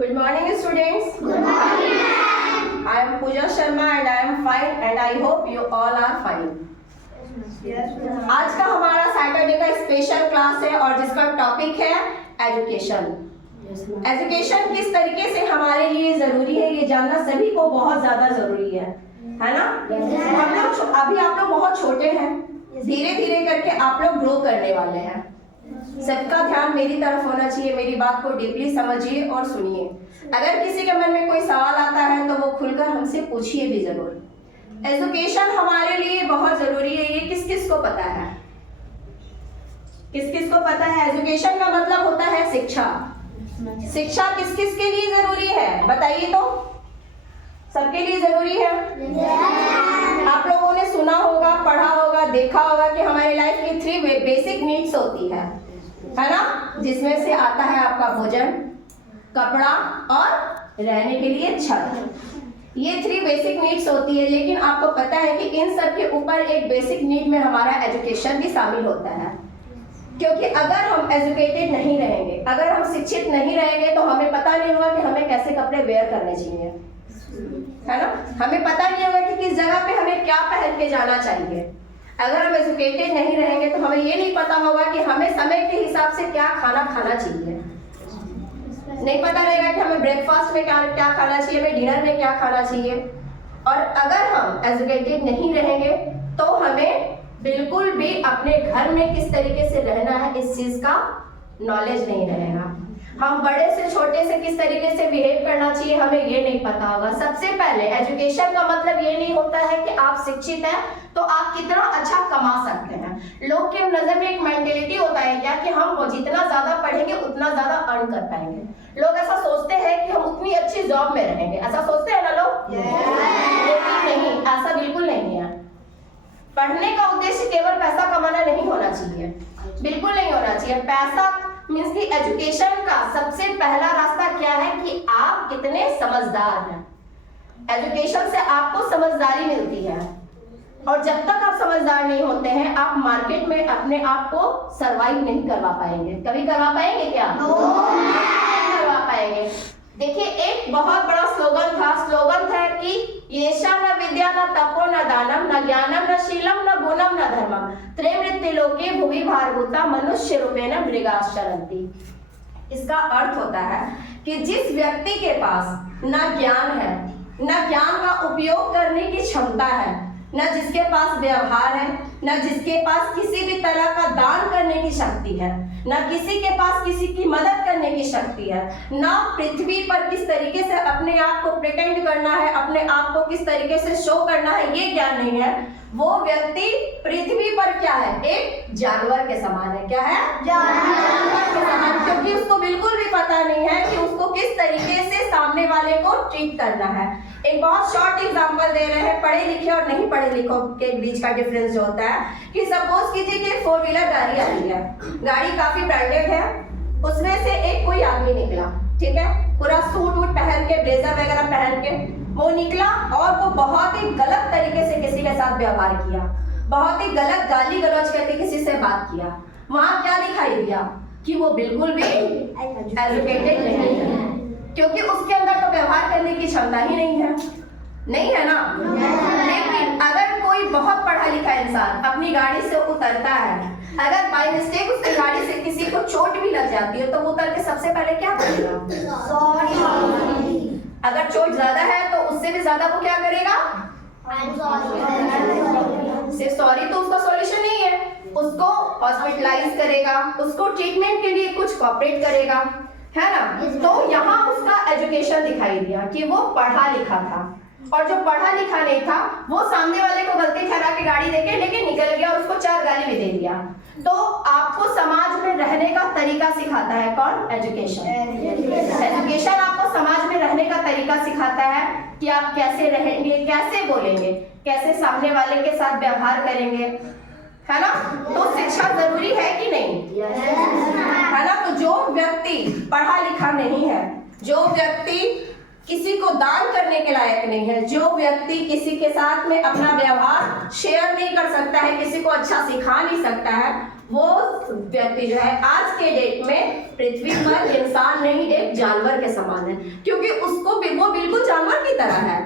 Good morning, students. Good morning. I am Pooja Sharma and I am fine and I hope you all are fine. Yes. आज का हमारा Saturday का special class है और जिसका topic है education. Education किस तरीके से हमारे लिए जरूरी है ये जानना सभी को बहुत ज्यादा जरूरी है ना? हम लोग अभी आप लोग बहुत छोटे हैं, धीरे धीरे करके आप लोग ग्रो करने वाले हैं। सबका ध्यान मेरी तरफ होना चाहिए, मेरी बात को डीपली समझिए और सुनिए। अगर किसी के मन में कोई सवाल आता है तो वो खुलकर हमसे पूछिए भी जरूर। एजुकेशन हमारे लिए बहुत जरूरी है, ये किस किस को पता है? किस किस को पता है? एजुकेशन का मतलब होता है शिक्षा। शिक्षा किस किस के लिए जरूरी है बताइए तो? सबके लिए जरूरी है। आप लोगों ने सुना होगा, पढ़ा होगा, देखा होगा कि हमारी लाइफ की 3 बेसिक नीड्स होती है ना? जिसमें से आता है आपका भोजन, कपड़ा और रहने के लिए छत। ये 3 बेसिक नीड्स होती है, लेकिन आपको पता है कि इन सब के ऊपर एक बेसिक नीड में हमारा एजुकेशन भी शामिल होता है। क्योंकि अगर हम एजुकेटेड नहीं रहेंगे, अगर हम शिक्षित नहीं रहेंगे तो हमें पता नहीं होगा कि हमें कैसे कपड़े वेयर करने चाहिए, है ना? हमें पता नहीं होगा कि किस जगह पे हमें क्या पहन के जाना चाहिए। अगर हम एजुकेटेड नहीं रहेंगे तो हमें ये नहीं पता होगा कि हमें समय के हिसाब से क्या खाना खाना चाहिए। नहीं पता रहेगा कि हमें ब्रेकफास्ट में क्या खाना चाहिए, हमें डिनर में क्या खाना चाहिए। और अगर हम एजुकेटेड नहीं रहेंगे तो हमें बिल्कुल भी अपने घर में किस तरीके से रहना है इस चीज का नॉलेज नहीं रहेगा। हम बड़े से छोटे से किस तरीके से बिहेव करना चाहिए हमें ये नहीं पता होगा। सबसे पहले एजुकेशन का मतलब ये नहीं होता है कि आप शिक्षित हैं तो आप कितना अच्छा कमा सकते हैं। लोग के नजर में एक मेंटेलिटी होता है क्या कि हम जितना ज्यादा पढ़ेंगे उतना ज्यादा अर्न कर पाएंगे। लोग ऐसा सोचते हैं कि हम उतनी अच्छी जॉब में रहेंगे, ऐसा सोचते हैं ना लोग? लेकिन नहीं, ऐसा बिल्कुल नहीं है। पढ़ने का उद्देश्य केवल पैसा कमाना नहीं होना चाहिए, बिल्कुल नहीं होना चाहिए। पैसा मीन्स की एजुकेशन का सबसे पहला रास्ता क्या है कि आप कितने समझदार हैं। एजुकेशन से आपको समझदारी मिलती है और जब तक आप समझदार नहीं होते हैं आप मार्केट में अपने आप को सरवाइव नहीं करवा पाएंगे। कभी करवा पाएंगे क्या? नहीं करवा पाएंगे। देखिए एक बहुत बड़ा स्लोगन था कि येषा न विद्या न तपो न दानम न ज्ञानम न शीलम न गुणम न धर्मम त्रैवृत्ति लोके भुवि भारभूता मनुष्य रूपेण मृगाश्चरन्ति। इसका अर्थ होता है कि जिस व्यक्ति के पास न ज्ञान है, न ज्ञान का उपयोग करने की क्षमता है, न जिसके पास व्यवहार है, न जिसके पास किसी भी तरह का दान करने की शक्ति है, न किसी के पास किसी की मदद करने की शक्ति है, न पृथ्वी पर किस तरीके से अपने आप को प्रिटेंड करना है, अपने आप को किस तरीके से शो करना है ये ज्ञान नहीं है, वो व्यक्ति पृथ्वी पर क्या है? एक जानवर के समान है। क्या है? जानवर के समान। क्योंकि उसको बिल्कुल भी पता नहीं है कि उसको किस तरीके से सामने वाले को ट्रीट करना है। एक बहुत शॉर्ट एग्जांपल दे रहे हैं पढ़े लिखे और नहीं पढ़े लिखों के बीच का डिफरेंस जो होता है कि सपोज कीजिए कि 4 व्हीलर गाड़ी आ रही है, गाड़ी काफी ब्रांडेड है, उसमें से एक कोई आदमी निकला, ठीक है, पूरा सूट वूट पहन के, ब्लेजर वगैरह पहन के वो निकला और वो बहुत ही गलत तरीके से किसी के साथ व्यवहार किया, बहुत ही गलत गाली गलौज करके किसी से बात किया। वहां क्या दिखाई दिया कि वो बिल्कुल भी एजुकेटेड नहीं है, क्योंकि उसके अंदर तो व्यवहार करने की क्षमता ही नहीं है, नहीं है ना? लेकिन अगर कोई बहुत पढ़ा लिखा इंसान अपनी गाड़ी से उतरता है, अगर बाय मिस्टेक उसकी गाड़ी से किसी को चोट भी लग जाती है तो वो उतर के सबसे पहले क्या करेगा? सॉरी। अगर चोट ज्यादा है तो उससे भी ज्यादा वो क्या करेगा? सिर्फ सॉरी तो उसका सॉल्यूशन नहीं है, उसको हॉस्पिटलाइज करेगा, उसको ट्रीटमेंट के लिए कुछ कॉपरेट करेगा, है ना? तो यहाँ उसका एजुकेशन दिखाई दिया कि वो पढ़ा लिखा था, और जो पढ़ा लिखा नहीं था वो सामने वाले को गलती ठहरा के गाड़ी देके लेके निकल गया और उसको 4 गाली भी दे दिया। तो आपको समाज में रहने का तरीका सिखाता है कौन? एजुकेशन। एजुकेशन आपको समाज में रहने का तरीका सिखाता है कि आप कैसे रहेंगे, कैसे बोलेंगे, कैसे सामने वाले के साथ व्यवहार करेंगे, है ना? तो शिक्षा जरूरी है कि नहीं? है ना? तो जो व्यक्ति पढ़ा लिखा नहीं है, जो व्यक्ति किसी को दान करने के लायक नहीं है, जो व्यक्ति किसी के साथ में अपना व्यवहार शेयर नहीं कर सकता है, किसी को अच्छा सिखा नहीं सकता है, वो व्यक्ति जो है आज के डेट में पृथ्वी पर इंसान नहीं एक जानवर के समान परेशान है, क्योंकि उसको वो बिल्कुल जानवर की तरह है।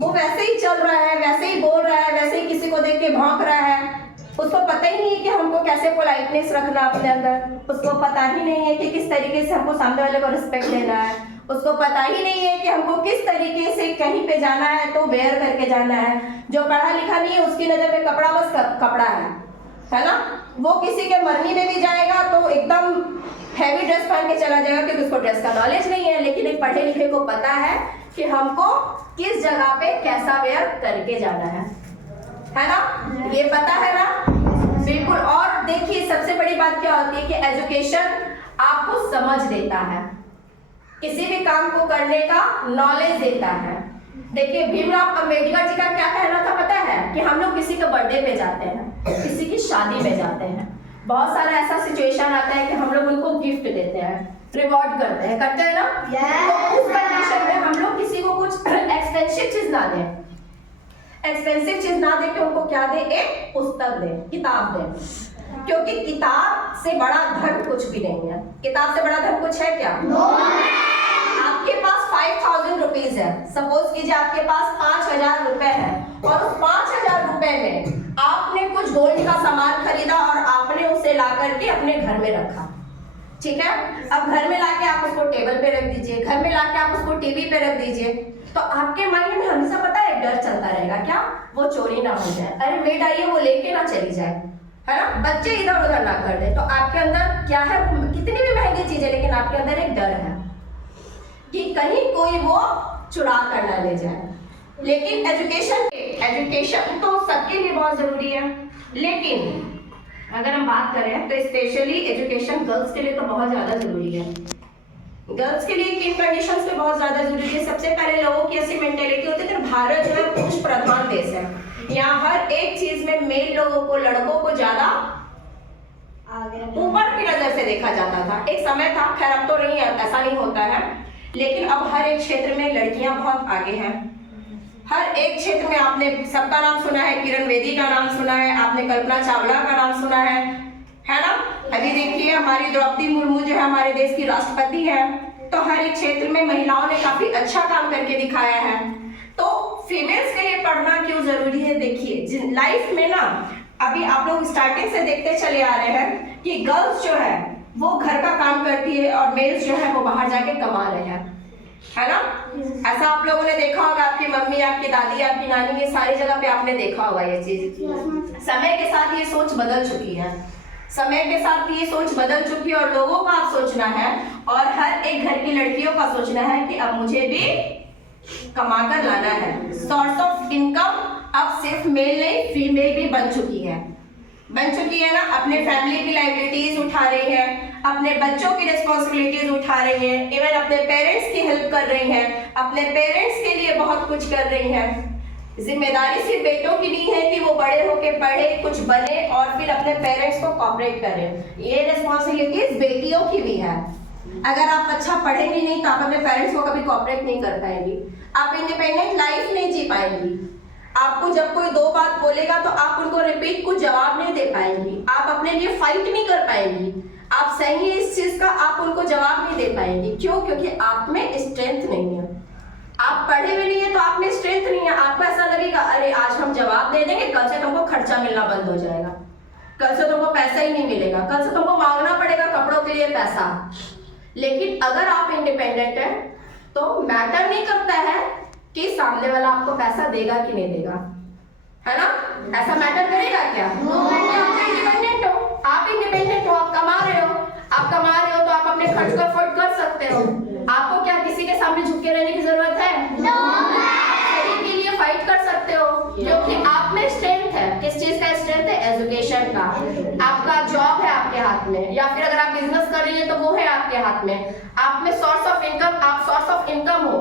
वो वैसे ही चल रहा है, वैसे ही बोल रहा है, वैसे ही किसी को देख के भौंक रहा है। उसको पता ही नहीं है कि हमको कैसे पोलाइटनेस रखना अपने अंदर। उसको पता ही नहीं है कि किस तरीके से हमको सामने वाले को रिस्पेक्ट देना है। उसको पता ही नहीं है कि हमको किस तरीके से कहीं पे जाना है तो वेयर करके जाना है। जो पढ़ा लिखा नहीं है उसकी नजर में कपड़ा बस कपड़ा है ना। वो किसी के मरनी में भी जाएगा तो एकदम हैवी ड्रेस पहन के चला जाएगा, क्योंकि उसको ड्रेस का नॉलेज नहीं है। लेकिन एक पढ़े लिखे को पता है कि हमको किस जगह पे कैसा वेयर करके जाना है ना। ये पता है ना, बिल्कुल। और देखिए सबसे बड़ी बात क्या होती है कि एजुकेशन आपको समझ देता है, किसी भी काम को करने का नॉलेज देता है। देखिए भीमराव अंबेडकर जी का क्या कहना था पता है, कि हम लोग किसी के बर्थडे पे जाते हैं, किसी की शादी में जाते हैं, बहुत सारा ऐसा सिचुएशन आता है कि हम लोग उनको गिफ्ट देते हैं, रिवॉर्ड करते हैं ना। तो उस कंडीशन में हम लोग किसी को कुछ एक्सपेंसिव चीज ना दें, एक्सपेंसिव चीज ना दे के उनको क्या दे, एक पुस्तक दे, किताब दे। क्योंकि किताब से बड़ा धन कुछ भी नहीं है। किताब से बड़ा धन कुछ है क्या? आपके पास 5000 रुपीज है, सपोज कीजिए आपके पास 5000 रुपए है, और उस 5000 रुपए में आपने कुछ गोल्ड का सामान खरीदा और आपने उसे ला करके अपने घर में रखा, ठीक है। अब घर में लाके आप उसको टेबल पे रख दीजिए, घर में लाके आप उसको टीवी पे रख दीजिए, तो आपके माइंड में हमेशा पता है डर चलता रहेगा, क्या वो चोरी ना हो जाए, अरे मेड आई है वो लेके ना चली जाए, है ना, बच्चे इधर उधर ना कर दे। तो आपके अंदर क्या है, कितनी भी महंगी चीज है लेकिन आपके अंदर एक डर है कि कहीं कोई वो चुरा कर ना ले जाए। लेकिन एजुकेशन तो सबके लिए बहुत जरूरी है, लेकिन अगर हम बात करें तो स्पेशली एजुकेशन गर्ल्स के लिए तो बहुत ज्यादा जरूरी है। गर्ल्स के लिए किन कंडीशंस पे बहुत ज्यादा जरूरी है? सबसे पहले लोगों की ऐसी मेंटेलिटी होती है कि भारत जो है पुरुष प्रधान देश है, यहाँ हर एक चीज में मेल लोगों को, लड़कों को ज्यादा ऊपर की नजर से देखा जाता था। एक समय था, खैर अब तो नहीं, ऐसा नहीं होता है, लेकिन अब हर एक क्षेत्र में लड़कियां बहुत आगे हैं। हर एक क्षेत्र में आपने सबका नाम सुना है, किरण बेदी का नाम सुना है, आपने कल्पना चावला का नाम सुना है ना। अभी देखिए हमारी द्रौपदी मुर्मू जो है हमारे देश की राष्ट्रपति है। तो हर एक क्षेत्र में महिलाओं ने काफी अच्छा काम करके दिखाया है। तो फीमेल्स के लिए पढ़ना क्यों जरूरी है? देखिए लाइफ में ना, अभी आप लोग स्टार्टिंग से देखते चले आ रहे हैं कि गर्ल्स जो है वो घर का काम करती है और मेल्स जो है वो बाहर जाके कमा रहे हैं, है ना। ऐसा आप लोगों ने देखा होगा, आपकी मम्मी, आपकी दादी, आपकी नानी, ये सारी जगह पे आपने देखा होगा ये चीज। समय के साथ ये सोच बदल चुकी है, समय के साथ ये सोच बदल चुकी है, और लोगों का अब सोचना है, और हर एक घर की लड़कियों का सोचना है कि अब मुझे भी कमा कर लाना है। सोर्स ऑफ इनकम अब सिर्फ मेल नहीं, फीमेल भी बन चुकी है ना। अपने फैमिली की लायबिलिटीज उठा रही है, अपने बच्चों की रिस्पॉन्सिबिलिटीज उठा रही है, इवन अपने पेरेंट्स की हेल्प कर रही हैं, अपने पेरेंट्स के लिए बहुत कुछ कर रही हैं। जिम्मेदारी सिर्फ बेटों की नहीं है कि वो बड़े होके पढ़े, कुछ बने और फिर अपने पेरेंट्स को कोऑपरेट करें। ये रिस्पॉन्सिबिलिटीज बेटियों की भी है। अगर आप अच्छा पढ़ेंगी नहीं तो आप अपने पेरेंट्स को कभी कोऑपरेट नहीं कर पाएंगी, आप इंडिपेंडेंट लाइफ नहीं जी पाएंगी। आपको जब कोई दो बात बोलेगा तो आप उनको रिपीट कुछ जवाब नहीं दे पाएंगी, आप अपने लिए फाइट नहीं कर पाएंगी, आप सही इस चीज का आप उनको जवाब नहीं दे पाएंगी। क्यों? क्योंकि आप में स्ट्रेंथ नहीं है, आप पढ़े भी नहीं है तो आप में स्ट्रेंथ नहीं है। आपको ऐसा लगेगा अरे आज हम जवाब दे देंगे, कल से तुमको खर्चा मिलना बंद हो जाएगा, कल से तुमको पैसा ही नहीं मिलेगा, कल से तुमको मांगना पड़ेगा कपड़ों के लिए पैसा। लेकिन अगर आप इंडिपेंडेंट है तो मैटर नहीं करता है कि सामने वाला आपको पैसा देगा कि नहीं देगा, है ना। ऐसा मैटर करेगा क्या? आप इंडिपेंडेंट हो, आप इंडिपेंडेंट हो, आप कमा रहे हो तो आप अपने खर्च को अफोर्ड कर सकते हो। आपको क्या किसी के सामने झुक के रहने की जरूरत है? सही के लिए फाइट कर सकते हो, क्योंकि आप में स्ट्रेंथ है। किस चीज का स्ट्रेंथ है? एजुकेशन का। आपका जॉब है आपके हाथ में, या फिर अगर आप बिजनेस कर रही है तो वो है आपके हाथ में। आप में सोर्स ऑफ इनकम, आप सोर्स ऑफ इनकम हो,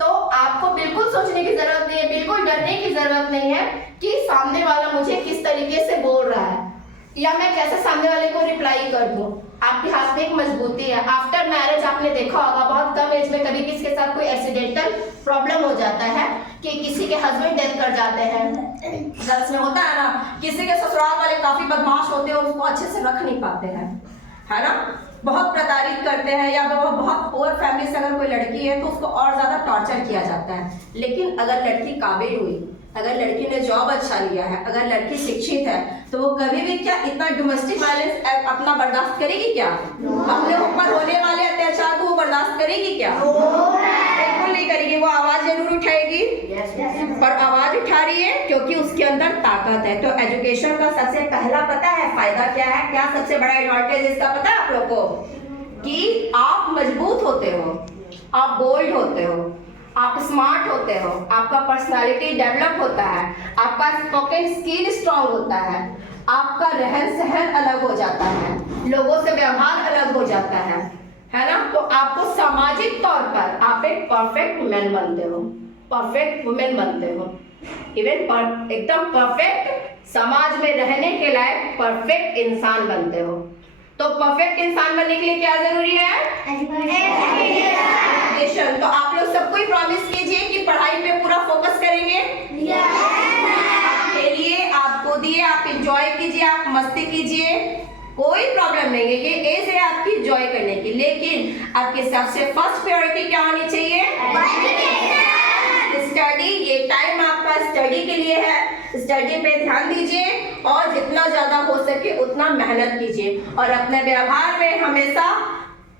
तो आपको बिल्कुल सोचने की जरूरत नहीं है, बिल्कुल डरने की जरूरत नहीं है कि सामने वाला मुझे किस तरीके से बोल रहा है या मैं कैसे सामने वाले को रिप्लाई कर दूं। आपके हाथ में एक मजबूती है। आफ्टर मैरिज आपने देखा होगा बहुत कम एज में कभी किसी के साथ कोई एक्सीडेंटल प्रॉब्लम हो जाता है कि किसी के हस्बैंड डेथ कर जाते हैं। गर्ल्स में होता है ना, किसी के ससुराल वाले काफी बदमाश होते हैं और उसको अच्छे से रख नहीं पाते हैं, है ना। बहुत प्रताड़ित करते हैं, या बहुत पुअर फैमिली से अगर कोई लड़की है तो उसको और ज्यादा टॉर्चर किया जाता है। लेकिन अगर लड़की काबिल हुई, अगर लड़की ने जॉब अच्छा लिया है, अगर लड़की शिक्षित है, तो वो कभी भी क्या इतना डोमेस्टिक वायलेंस अपना बर्दाश्त करेगी क्या? अपने ऊपर होने वाले अत्याचार को वो बर्दाश्त करेगी क्या? बिल्कुल नहीं करेगी। वो आवाज जरूर उठाएगी, पर आवाज उठा रही है क्योंकि उसके अंदर ताकत है। तो एजुकेशन का सबसे पहला पता है फायदा क्या है, क्या सबसे बड़ा एडवांटेज इसका पता है आप लोग को? कि आप मजबूत होते हो, आप बोल्ड होते हो, आप स्मार्ट होते हो, आपका पर्सनालिटी डेवलप होता है, आपका स्पोकन स्किल स्ट्रांग होता है, आपका रहन सहन अलग हो जाता है, लोगों से व्यवहार अलग हो जाता है ना? तो आपको सामाजिक तौर पर आप एक परफेक्ट मैन बनते हो, परफेक्ट वुमेन बनते हो, इवन एकदम परफेक्ट समाज में रहने के लायक परफेक्ट इंसान बनते हो। तो परफेक्ट इंसान बनने के लिए क्या जरूरी है? एजुकेशन। तो आप लोग सबको ही प्रॉमिस कीजिए कि पढ़ाई पे पूरा फोकस करेंगे। आप खेलिए, आप कूदिए, आप एंजॉय कीजिए, आप मस्ती कीजिए, कोई प्रॉब्लम नहीं है। ये एज है आपकी एंजॉय करने की, लेकिन आपकी सबसे फर्स्ट प्रायोरिटी क्या होनी चाहिए? स्टडी। ये टाइम आपका स्टडी के लिए है, स्टडी पे ध्यान दीजिए और जितना ज्यादा हो सके उतना मेहनत कीजिए और अपने व्यवहार में हमेशा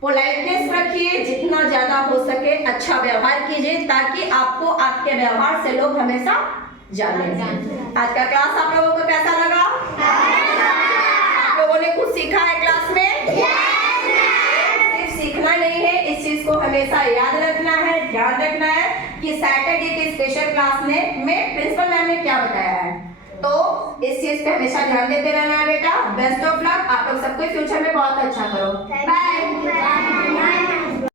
पोलाइटनेस रखिए, जितना ज्यादा हो सके अच्छा व्यवहार कीजिए ताकि आपको आपके व्यवहार से लोग हमेशा जाने। आज का क्लास आप लोगों को कैसा लगा? आप लोगों ने कुछ सीखा है क्लास में? सिर्फ सीखना नहीं है, इस चीज को हमेशा याद रखना है, ध्यान रखना है कि सैटरडे की स्पेशल क्लास में प्रिंसिपल मैम ने क्या बताया है। तो इस चीज पे हमेशा ध्यान देते रहना है बेटा। बेस्ट ऑफ लक, आप लोग सबको फ्यूचर में बहुत अच्छा करो। बाय।